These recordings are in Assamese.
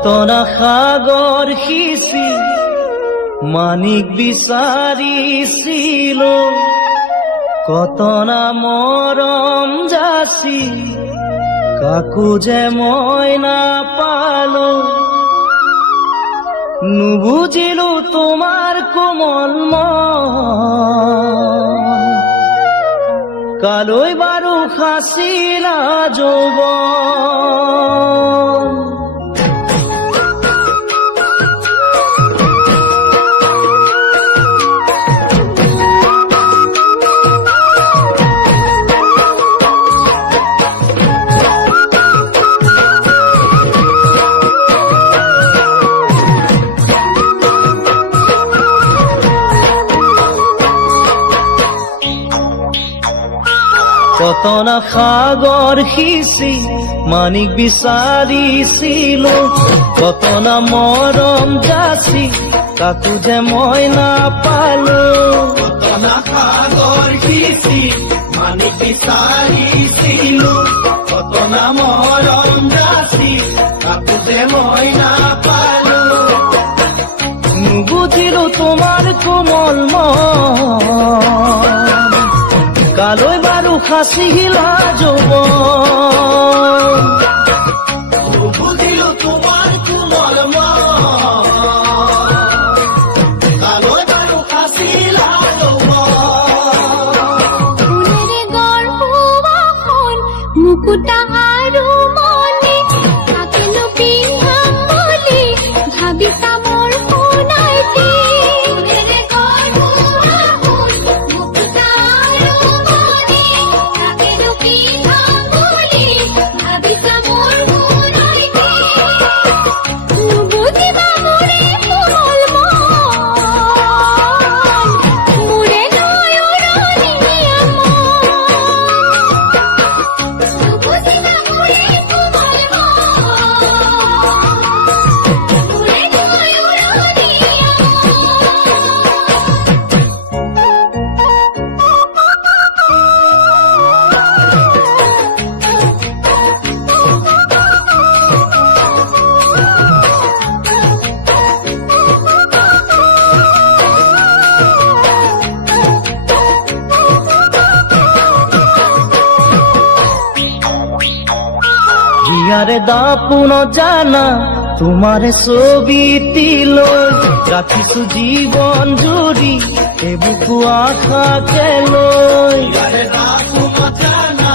কত না সাগৰ সিঁচি মানিক বিচাৰিছিল, কত না মৰম যাচি কাকো যে মই নাপালো। নুবুজিলো তোমাৰ কোমল মন, কালৈ বাৰু সাঁচিলা যৌৱন। কত না সাগৰ সিঁচি মানিক বিচাৰিছিল, কত না মৰম যাচি কাকো যে মই নাপালো। কত না সাগৰ সিঁচি মানিক বিচাৰিছিল, কত না মৰম যাচি কাকো যে মই নাপালো। নুবুজিলো তোমাৰ কোমল মন, কালৈ বাৰু সাঁচিলা যৌৱন। নুবুজিলো তোমাৰ কোমল মন, কালৈ বাৰু সাঁচিলা যৌৱন। ফুলেৰে গৰ্ভৱাসন মুকুতা আৰু মণি, তাকেনো পিন্ধাম বুলি ভাবিছা মোৰ সোণাইটি। ফুলেৰে গৰ্ভৱাসন মুকুতা আৰু মণি, তাকেনো পিন্ধাম বুলি ভাবিছা মোৰ সোণাইটি। নুবুজিবা মোৰে কোমল মন, মোৰে নয়ননীয়া মন। নুবুজিবা মোৰে কোমল মন, মোৰে নয়ননীয়া জিয়াৰে দাপুন জানা তোমাৰে ছবিটি লৈ ৰাখিছো জীৱন জুৰি এই বুকু আশাকে লৈ। ইয়াৰে ৰাখোঁ জানা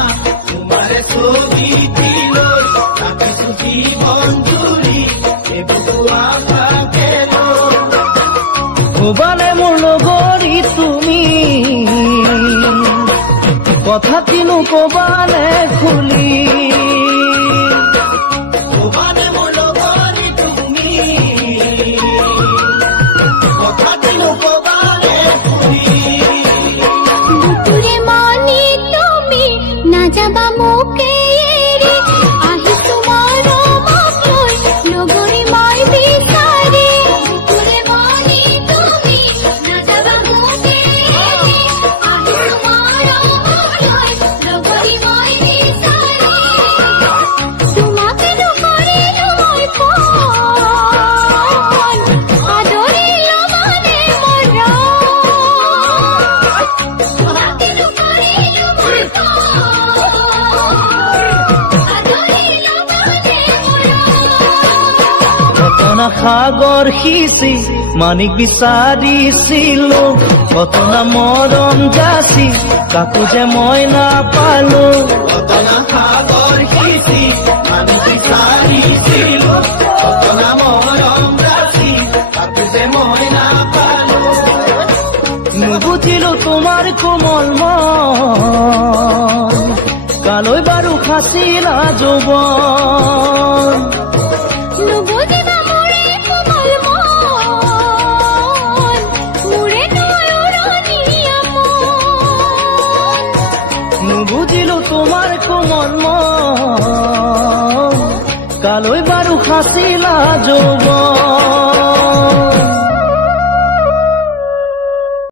তোমাৰে ছবিটি লৈ, ৰাখিছো জীৱন জুৰি এই বুকু আশাকে লৈ। ভবানে মোৰ লগৰী তুমি, কথা কিনো কবানে খুলি। ভবানে মোৰ লগৰী তুমি, কথা কিনো কবানে খুলি। বুকুৰে মনি তুমি নাযাবা মোকে এৰি, আহিছো মৰমক লৈ লগৰী মই বিচাৰি। বুকুৰে মনি তুমি নাযাবা মোকে এৰি, আহিছো মৰমক লৈ লগৰী মই বিচাৰি। তোমাকে নকৰিলো মই ফোন, আদৰিলো মানে মৰম। তোমাকে নকৰিলো মই ফোন, আদৰিলো মানে মৰম। কত না সাগৰ সিঁচি মানিক বিচাৰিছিলো, কত না মৰম যাচি কাকো যে মই নাপালো। কত না সাগৰ সিঁচি আমি বিচাৰিছিলো, কত না মৰম যাচি কাকো যে মই নাপালো। নুবুজিলো তোমাৰ কোমল মন, কালৈ বাৰু সাঁচিলা যৌৱন। নুবুজিবা মোৰে কোমল মন, মোৰে নয়ননীয়া মন। নুবুজিলো তোমাৰ কোমল মন, কালৈ বাৰু সাঁচিলা যৌৱন।